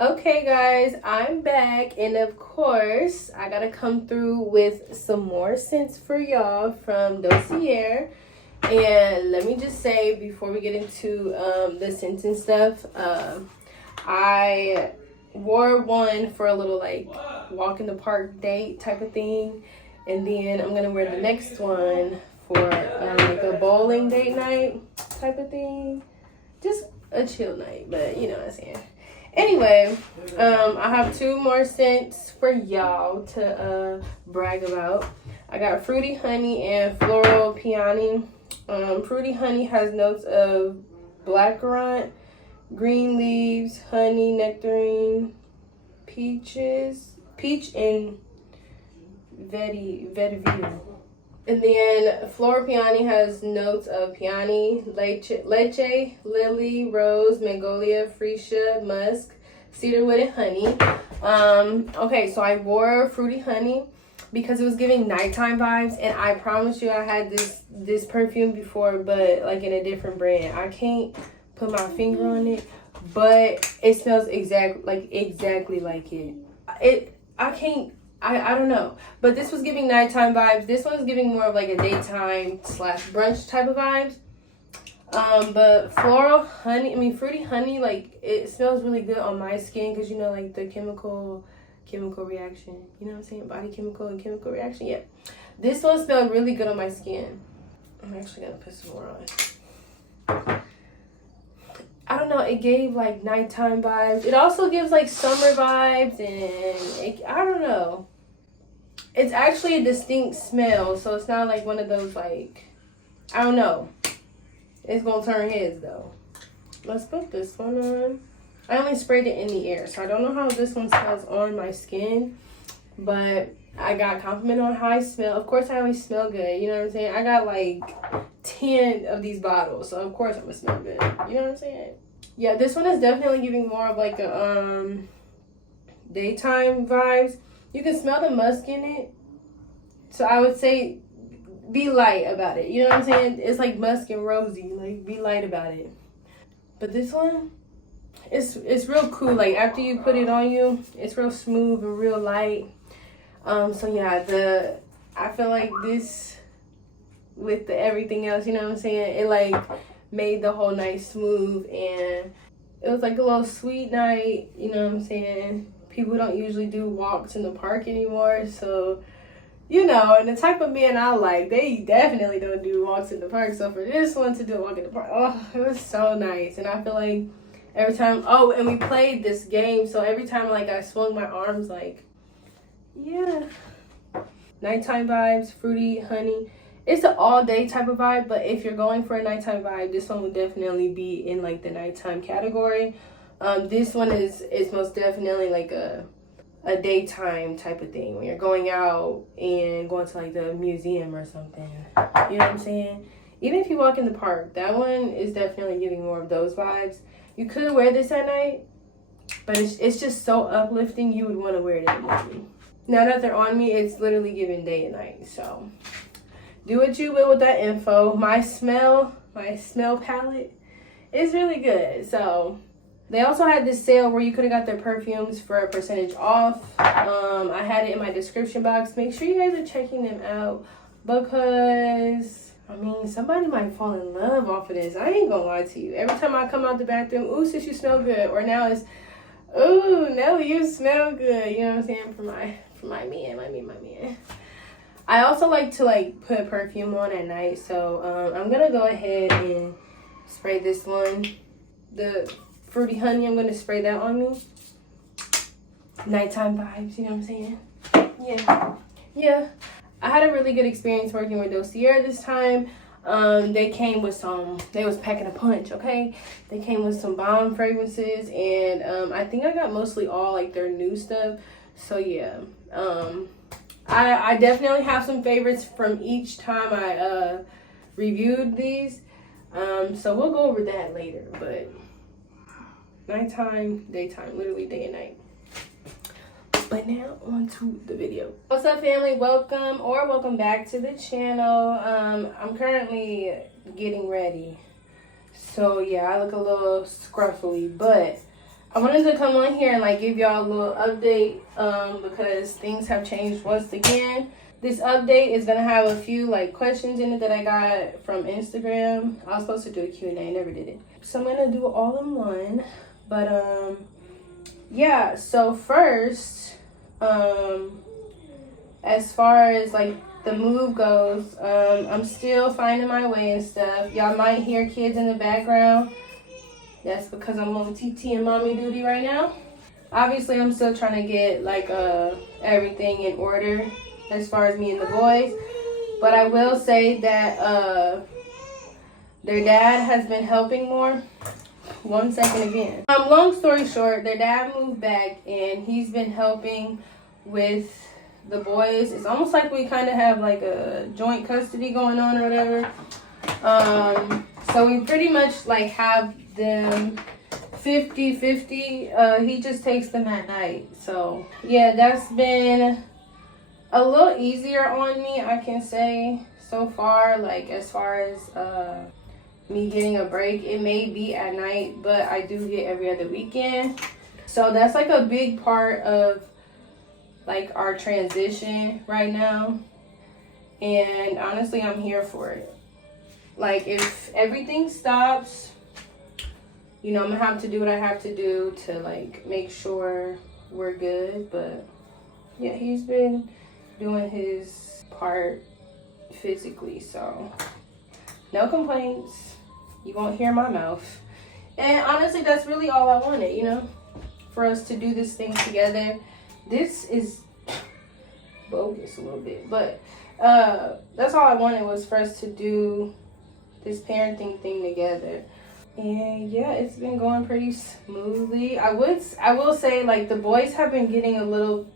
Okay guys, I'm back, and of course I gotta come through with some more scents for y'all from Dossier. And let me just say before we get into the scents and stuff, I wore one for a little like walk in the park date type of thing, and then I'm gonna wear the next one for like a bowling date night type of thing, just a chill night, but you know what I'm saying. Anyway, I have two more scents for y'all to brag about. I got Fruity Honey and Floral Peony. Fruity Honey has notes of blackcurrant, green leaves, honey, nectarine, peach, and vetiver. And then Floral Peony has notes of peony, leche, lily, rose, magnolia, freesia, musk, cedarwood, and honey. Okay, so I wore Fruity Honey because it was giving nighttime vibes, and I promise you I had this perfume before, but like in a different brand. I can't put my finger on it, but it smells exactly like it. I don't know, but this was giving nighttime vibes. This one's giving more of like a daytime / brunch type of vibes. But Fruity Honey, like it smells really good on my skin because you know, like the chemical reaction. You know what I'm saying? Body chemical and chemical reaction. Yeah, this one smelled really good on my skin. I'm actually gonna put some more on. I don't know, it gave like nighttime vibes. It also gives like summer vibes, and I don't know. It's actually a distinct smell, so it's not like one of those like, I don't know. It's gonna turn heads though. Let's put this one on. I only sprayed it in the air, so I don't know how this one smells on my skin, but I got compliment on how I smell. Of course, I always smell good. You know what I'm saying? I got like 10 of these bottles, so of course I'm gonna smell good. You know what I'm saying? Yeah, this one is definitely giving more of like a daytime vibes. You can smell the musk in it, so I would say be light about it. You know what I'm saying? It's like musk and rosy. Like be light about it. But this one, it's real cool. Like after you put it on you, it's real smooth and real light. So yeah, I feel like this with the everything else, you know what I'm saying? It like made the whole night smooth, and it was like a little sweet night, you know what I'm saying? People don't usually do walks in the park anymore, so you know, and the type of men I like, they definitely don't do walks in the park. So for this one to do a walk in the park, oh, it was so nice. And I feel like every time, and we played this game, so every time like I swung my arms, like, yeah. Nighttime vibes, Fruity Honey. It's an all day type of vibe, but if you're going for a nighttime vibe, this one would definitely be in like the nighttime category. This one is most definitely like a daytime type of thing when you're going out and going to like the museum or something. You know what I'm saying? Even if you walk in the park, that one is definitely giving more of those vibes. You could wear this at night, but it's just so uplifting. You would want to wear it in the morning. Now that they're on me, it's literally giving day and night. So do what you will with that info. My smell palette is really good. So they also had this sale where you could have got their perfumes for a percentage off. I had it in my description box. Make sure you guys are checking them out because, I mean, somebody might fall in love off of this. I ain't gonna lie to you. Every time I come out the bathroom, ooh, sis, you smell good. Or now it's, ooh, Nelly, you smell good. You know what I'm saying? For my man. I also like to like put perfume on at night. So I'm gonna go ahead and spray this one. The Fruity Honey, I'm going to spray that on me. Nighttime vibes, you know what I'm saying? Yeah. I had a really good experience working with Dossier this time. They was packing a punch, okay? They came with some bomb fragrances, and I think I got mostly all like their new stuff. So yeah, I definitely have some favorites from each time I reviewed these. So we'll go over that later, but nighttime, daytime, literally day and night. But now on to the video. What's up, family? Welcome back to the channel. I'm currently getting ready, so yeah, I look a little scruffy, but I wanted to come on here and like give y'all a little update because things have changed once again. This update is gonna have a few like questions in it that I got from Instagram. I was supposed to do a Q&A, never did it. So I'm gonna do it all in one. But yeah, so first, as far as like the move goes, I'm still finding my way and stuff. Y'all might hear kids in the background. That's because I'm on TT and mommy duty right now. Obviously, I'm still trying to get like everything in order as far as me and the boys. But I will say that their dad has been helping more. 1 second again. Long story short, their dad moved back and he's been helping with the boys. It's almost like we kind of have like a joint custody going on or whatever. So we pretty much like have them 50-50. He just takes them at night. So yeah, that's been a little easier on me, I can say, so far. Like as far as me getting a break, it may be at night, but I do get every other weekend. So that's like a big part of like our transition right now. And honestly, I'm here for it. Like if everything stops, you know, I'm gonna have to do what I have to do to like make sure we're good. But yeah, he's been doing his part physically, so no complaints. You won't hear my mouth. And honestly, that's really all I wanted, you know, for us to do this thing together. This is bogus a little bit, but that's all I wanted, was for us to do this parenting thing together. And yeah, it's been going pretty smoothly. I will say, like, the boys have been getting a little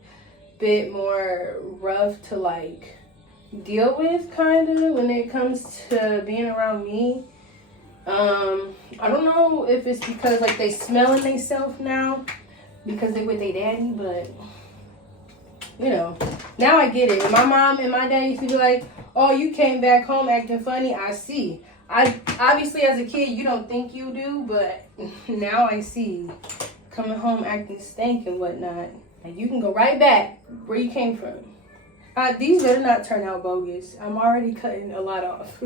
bit more rough to like deal with, kind of, when it comes to being around me. I don't know if it's because like they smelling themselves now because they with their daddy, but you know, now I get it. My mom and my dad used to be like, oh, you came back home acting funny. I see. I obviously, as a kid, you don't think you do, but now I see. Coming home acting stank and whatnot. Like, you can go right back where you came from. These better not turn out bogus. I'm already cutting a lot off.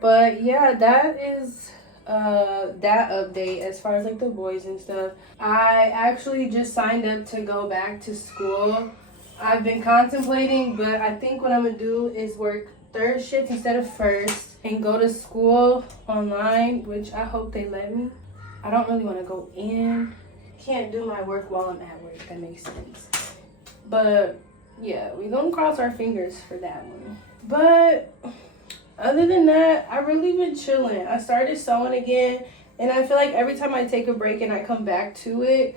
But yeah, that is that update as far as like the boys and stuff. I actually just signed up to go back to school. I've been contemplating, but I think what I'm gonna do is work third shift instead of first and go to school online, which I hope they let me. I don't really want to go in. Can't do my work while I'm at work, if that makes sense. But yeah, we're gonna cross our fingers for that one. But other than that, I really been chilling. I started sewing again, and I feel like every time I take a break and I come back to it,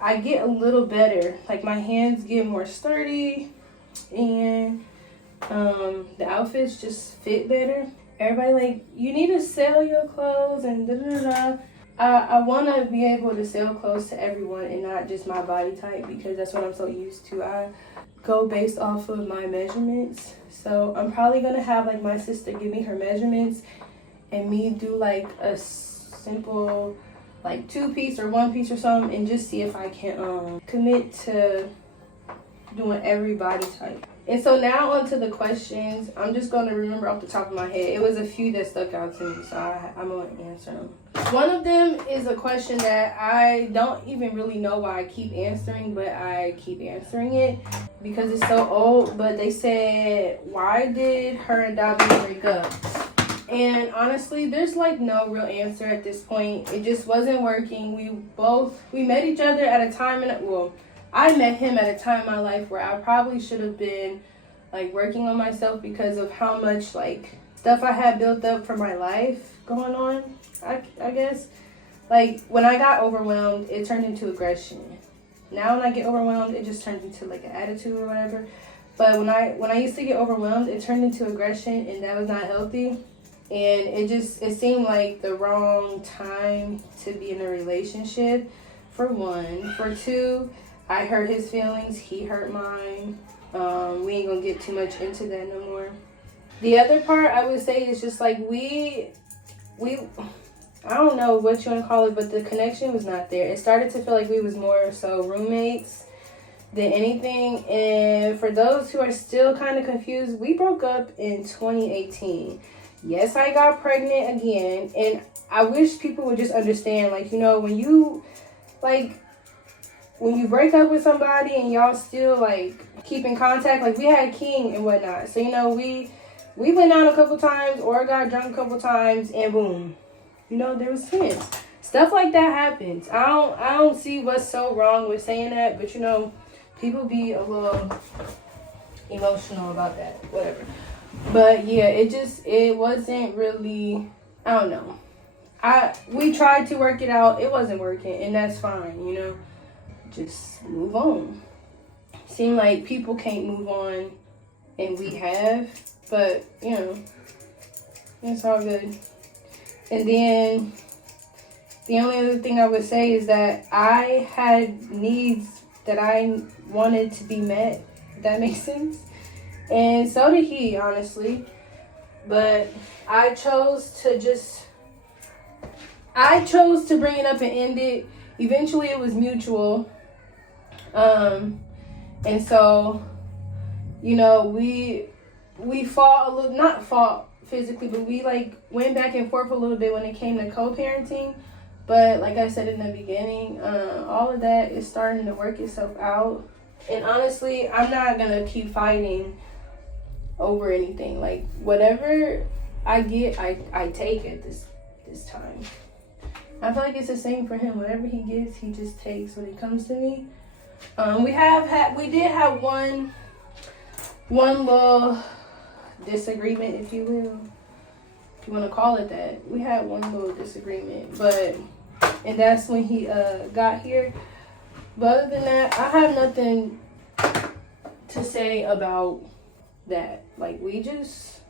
I get a little better. Like my hands get more sturdy, and the outfits just fit better. Everybody like, you need to sell your clothes and da da da. I want to be able to sell clothes to everyone and not just my body type, because that's what I'm so used to. I go based off of my measurements. So I'm probably going to have like my sister give me her measurements and me do like a simple like 2-piece or 1-piece or something, and just see if I can commit to doing every body type. And so now onto the questions. I'm just going to remember off the top of my head. It was a few that stuck out to me, so I'm going to answer them. One of them is a question that I don't even really know why I keep answering, but I keep answering it because it's so old. But they said, why did her and Dobby break up? And honestly, there's like no real answer at this point. It just wasn't working. We met each other at a time, I met him at a time in my life where I probably should have been like working on myself because of how much like stuff I had built up for my life going on. I guess like when I got overwhelmed, it turned into aggression. Now when I get overwhelmed, it just turns into like an attitude or whatever. But when I used to get overwhelmed, it turned into aggression, and that was not healthy. And it seemed like the wrong time to be in a relationship, for one. For two, I hurt his feelings, he hurt mine. We ain't gonna get too much into that no more. The other part I would say is just like we I don't know what you want to call it, but the connection was not there. It started to feel like we was more so roommates than anything. And for those who are still kind of confused, we broke up in 2018. Yes, I got pregnant again, and I wish people would just understand, like, you know, when you break up with somebody and y'all still like keep in contact, like we had King and whatnot. So, you know, we went out a couple times or got drunk a couple times, and boom, you know, there was tense. Stuff like that happens. I don't see what's so wrong with saying that, but you know, people be a little emotional about that, whatever. But yeah, it wasn't really, I don't know. We tried to work it out. It wasn't working, and that's fine, you know. Just move on. Seem like people can't move on, and we have, but you know, it's all good. And then the only other thing I would say is that I had needs that I wanted to be met, if that makes sense. And so did he, honestly. But I chose to bring it up and end it. Eventually it was mutual. And so, you know, we fought a little, not fought physically, but we like went back and forth a little bit when it came to co-parenting. But like I said in the beginning, all of that is starting to work itself out. And honestly, I'm not gonna keep fighting over anything. Like whatever I get, I take at this time. I feel like it's the same for him. Whatever he gets, he just takes when it comes to me. We did have one little disagreement, if you will, if you want to call it that. We had one little disagreement, and that's when he got here. But other than that, I have nothing to say about that. Like, we just,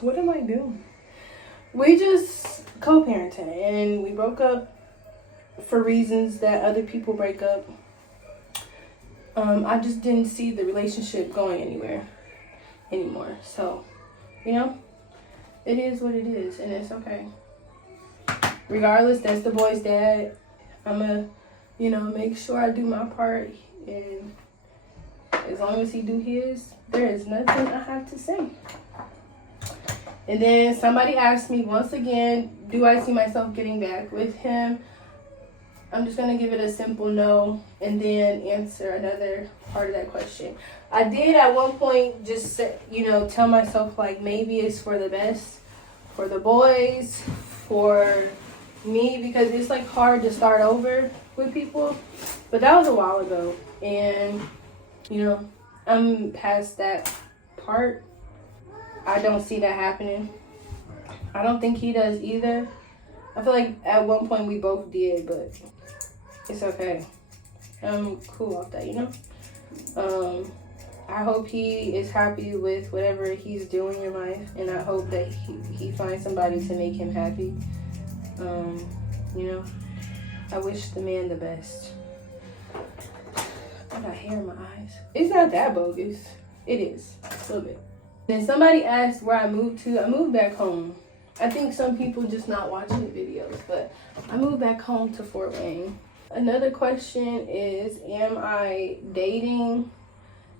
what am I doing? We just co-parenting, and we broke up for reasons that other people break up. I just didn't see the relationship going anywhere anymore. So, you know, it is what it is, and it's okay. Regardless, that's the boy's dad. I'm gonna, you know, make sure I do my part, and as long as he do his, there is nothing I have to say. And then somebody asked me once again, do I see myself getting back with him? I'm just going to give it a simple no, and then answer another part of that question. I did at one point just, you know, tell myself, like, maybe it's for the best, for the boys, for me, because it's, like, hard to start over with people. But that was a while ago, and, you know, I'm past that part. I don't see that happening. I don't think he does either. I feel like at one point we both did, but it's okay. I'm cool off that, you know? I hope he is happy with whatever he's doing in life, and I hope that he finds somebody to make him happy. You know? I wish the man the best. I got hair in my eyes. It's not that bogus. It is. A little bit. Then somebody asked where I moved to. I moved back home. I think some people just not watching the videos, but I moved back home to Fort Wayne. Another question is, am I dating?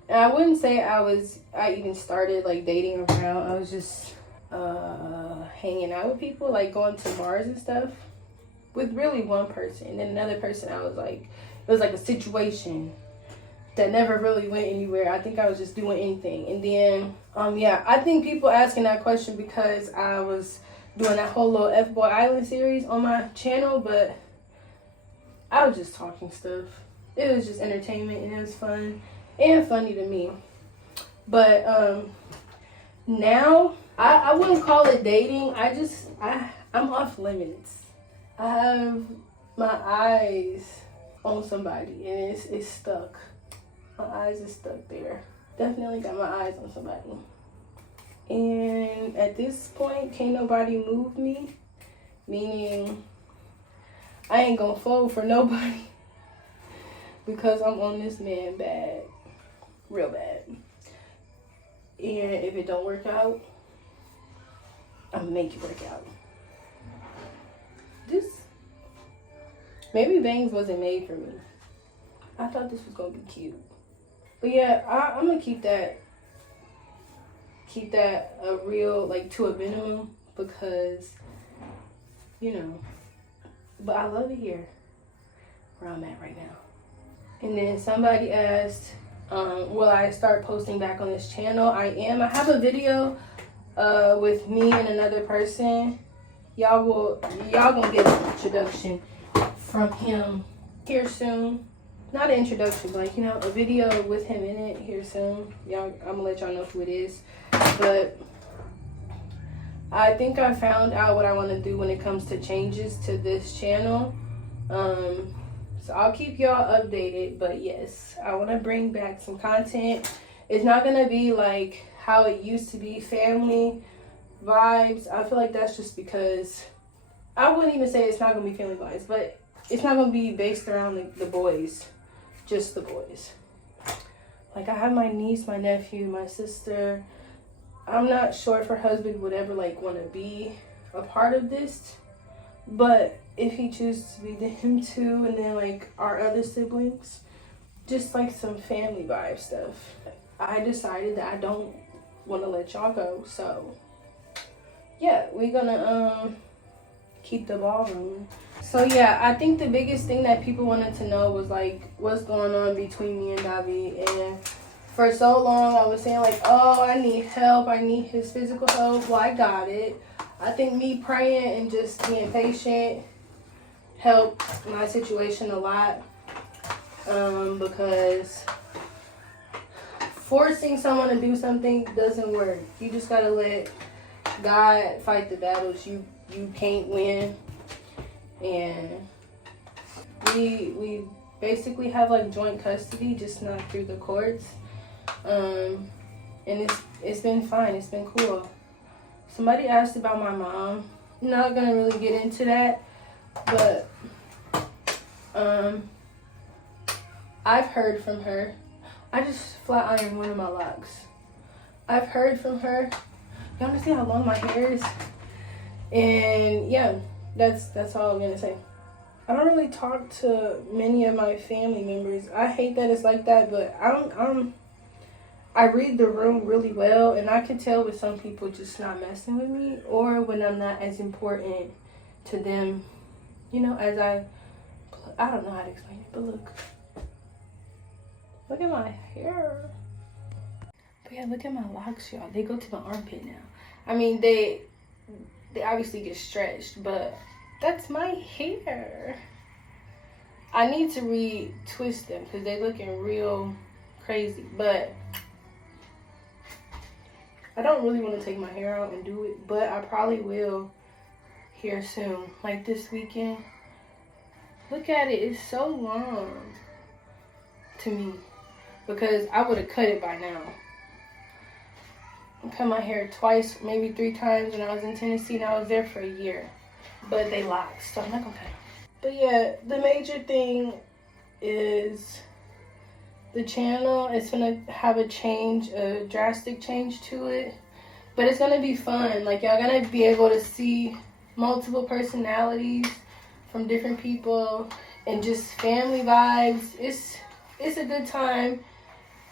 And I wouldn't say I even started like dating around. I was just hanging out with people, like going to bars and stuff with really one person. And then another person, I was like, it was like a situation that never really went anywhere. I think I was just doing anything. And then, yeah, I think people asking that question because I was doing that whole little F-Boy Island series on my channel, but I was just talking stuff. It was just entertainment, and it was fun and funny to me. But now, I wouldn't call it dating. I'm off limits. I have my eyes on somebody, and it's stuck. My eyes is stuck there. Definitely got my eyes on somebody. And at this point, can't nobody move me. Meaning, I ain't gonna fold for nobody. Because I'm on this man bad. Real bad. And if it don't work out, I'm gonna make it work out. Maybe bangs wasn't made for me. I thought this was gonna be cute. But yeah, I'm gonna keep that a real, like, to a minimum, because, you know, but I love it here where I'm at right now. And then somebody asked, will I start posting back on this channel? I have a video with me and another person. Y'all gonna get an introduction from him here soon. Not an introduction, but, like, you know, a video with him in it here soon. I'm gonna let y'all know who it is. But I think I found out what I want to do when it comes to changes to this channel. So I'll keep y'all updated. But yes, I want to bring back some content. It's not gonna be like how it used to be, family vibes. I feel like that's just because I wouldn't even say it's not gonna be family vibes, but it's not gonna be based around the boys, just the boys. Like, I have my niece, my nephew, my sister. I'm not sure if her husband would ever, like, want to be a part of this, but if he chooses to be, him too, and then, like, our other siblings, just like some family vibe stuff. I decided that I don't want to let y'all go, so yeah, we're gonna keep the ball rolling. So yeah, I think the biggest thing that people wanted to know was, like, what's going on between me and Davi. And for so long I was saying, like, oh, I need help, I need his physical help. Well, I got it. I think me praying and just being patient helped my situation a lot, because forcing someone to do something doesn't work. You just gotta let God fight the battles you can't win. And we basically have, like, joint custody, just not through the courts. And it's been fine. It's been cool. Somebody asked about my mom. I'm not gonna really get into that, but I've heard from her. I just flat ironed one of my locks. I've heard from her. Y'all wanna see how long my hair is? And yeah, that's all I'm gonna say. I don't really talk to many of my family members. I hate that it's like that, but I read the room really well, and I can tell with some people just not messing with me, or when I'm not as important to them, you know, as I don't know how to explain it, but look at my hair. But yeah, look at my locks, y'all. They go to my armpit now. I mean, they obviously get stretched, but that's my hair. I need to retwist them because they're looking real crazy, but I don't really want to take my hair out and do it, but I probably will here soon, like this weekend. Look at it, it's so long to me, because I would have cut it by now. I cut my hair twice, maybe 3 times when I was in Tennessee, and I was there for a year. But they locked, so I'm not gonna cut them. But yeah, the major thing is the channel is gonna have a change, a drastic change to it. But it's gonna be fun. Like, y'all gonna be able to see multiple personalities from different people and just family vibes. It's a good time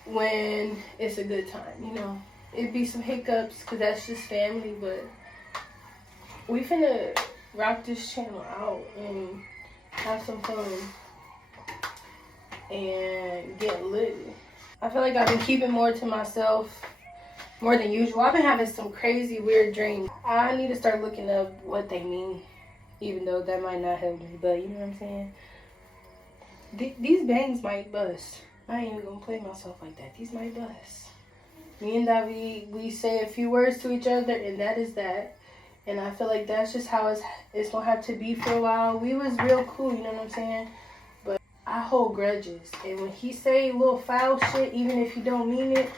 when it's a good time, you know. It'd be some hiccups because that's just family, but we finna rock this channel out and have some fun and get lit. I feel like I've been keeping more to myself more than usual. I've been having some crazy weird dreams. I need to start looking up what they mean, even though that might not help me, but you know what I'm saying? These bangs might bust. I ain't even gonna play myself like that. These might bust. Me and Davi, we say a few words to each other, and that is that. And I feel like that's just how it's gonna have to be for a while. We was real cool, you know what I'm saying? But I hold grudges. And when he say little foul shit, even if he don't mean it,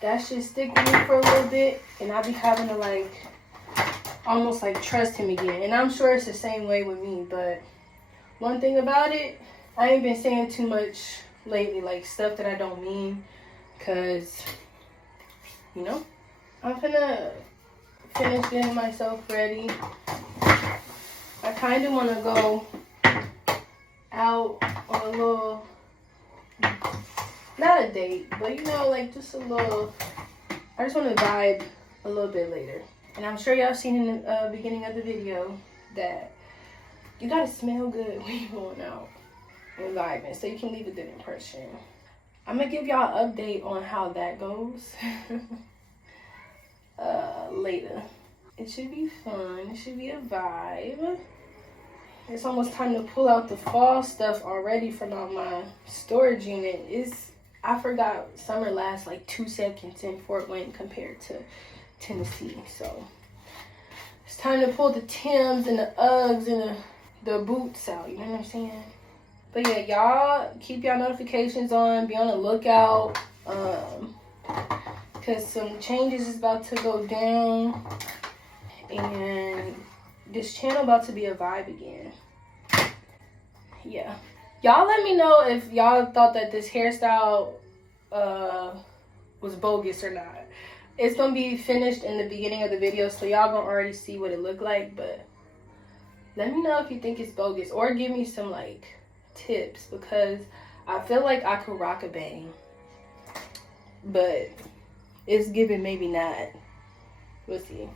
that shit stick with me for a little bit. And I be having to, like, almost, like, trust him again. And I'm sure it's the same way with me. But one thing about it, I ain't been saying too much lately, like, stuff that I don't mean. Because, you know, I'm finna finished getting myself ready. I kind of want to go out on a little, not a date, but you know, like just a little, I just want to vibe a little bit later. And I'm sure y'all seen in the beginning of the video that you gotta smell good when you're going out and vibing so you can leave a good impression. I'm gonna give y'all an update on how that goes later. It should be fun. It should be a vibe. It's almost time to pull out the fall stuff already from out my storage unit. I forgot summer lasts like 2 seconds in Fort Wayne compared to Tennessee. So it's time to pull the Timbs and the Uggs and the boots out. You know what I'm saying? But yeah, y'all keep y'all notifications on. Be on the lookout. Because some changes is about to go down. And this channel about to be a vibe again. Yeah. Y'all let me know if y'all thought that this hairstyle was bogus or not. It's going to be finished in the beginning of the video, so y'all going to already see what it looked like. But let me know if you think it's bogus. Or give me some, like, tips. Because I feel like I could rock a bang. But it's giving maybe not. We'll see.